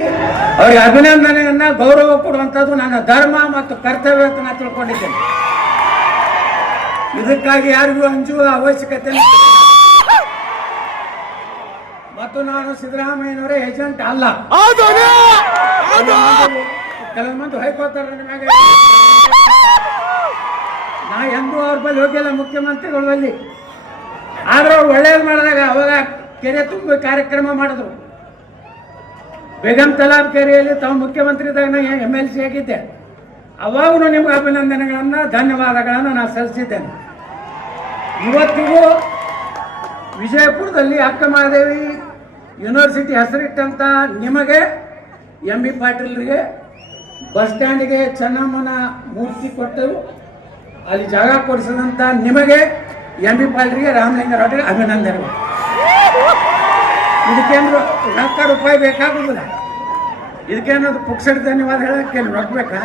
ಅವ್ರಿಗೆ ಅಭಿನಂದನೆಯನ್ನ ಗೌರವ ಕೊಡುವಂಥದ್ದು ನನ್ನ ಧರ್ಮ ಮತ್ತು ಕರ್ತವ್ಯ ಅಂತ ನಾನು ತಿಳ್ಕೊಂಡಿದ್ದೇನೆ. ಇದಕ್ಕಾಗಿ ಯಾರಿಗೂ ಅಂಜುವ ಅವಶ್ಯಕತೆ ಇಲ್ಲ. ಮತ್ತು ನಾನು ಸಿದ್ದರಾಮಯ್ಯನವರ ಏಜೆಂಟ್ ಅಲ್ಲ. ಕೆಲವು ಮಂದಿ ಹೊಯ್ಕೋತಾರೆ ನಿಮಗೆ. ನಾ ಎಂದೂ ಅವ್ರ ಬಳಿ ಹೋಗಿಲ್ಲ ಮುಖ್ಯಮಂತ್ರಿಗಳ ಬಳಿ. ಆದ್ರೆ ಅವ್ರು ಒಳ್ಳೇದು ಮಾಡಿದಾಗ ಅವಾಗ ಕೆರೆ ತುಂಬ ಕಾರ್ಯಕ್ರಮ ಮಾಡಿದ್ರು. ಬೇಗಂ ತಲಾಬ್ ಕೆರೆಯಲ್ಲಿ ತಾವು ಮುಖ್ಯಮಂತ್ರಿ ಇದ್ದಾಗ MLC ಆಗಿದ್ದೆ. ಅವಾಗೂ ನಿಮ್ಗೆ ಅಭಿನಂದನೆಗಳನ್ನು ಧನ್ಯವಾದಗಳನ್ನು ನಾನು ಸಲ್ಲಿಸಿದ್ದೇನೆ. ಇವತ್ತಿಗೂ ವಿಜಯಪುರದಲ್ಲಿ ಅಕ್ಕ ಮಹಾದೇವಿ ಯೂನಿವರ್ಸಿಟಿ ಹೆಸರಿಟ್ಟಂತ ನಿಮಗೆ MB ಪಾಟೀಲ್ರಿಗೆ ಬಸ್ ಸ್ಟ್ಯಾಂಡಿಗೆ ಚೆನ್ನಮ್ಮನ ಮೂರ್ತಿ ಕೊಟ್ಟು ಅಲ್ಲಿ ಜಾಗ ಕೊಡಿಸಿದಂಥ ನಿಮಗೆ MB ಪಾಟೀಲ್ರಿಗೆ ರಾಮಲಿಂಗಾರೆಡ್ಡಿಗೆ ಅಭಿನಂದನೆಗಳು. ಇದಕ್ಕೇನು ರೂಪಾಯಿ ಬೇಕಾಗುದಿಲ್ಲ. ಇದಕ್ಕೇನಾದ್ರು ಪುಕ್ಸಡ್ ಧನ್ಯವಾದ ಹೇಳಕ್ಕೆ ರೊಕ್ಕ ಬೇಕಾ?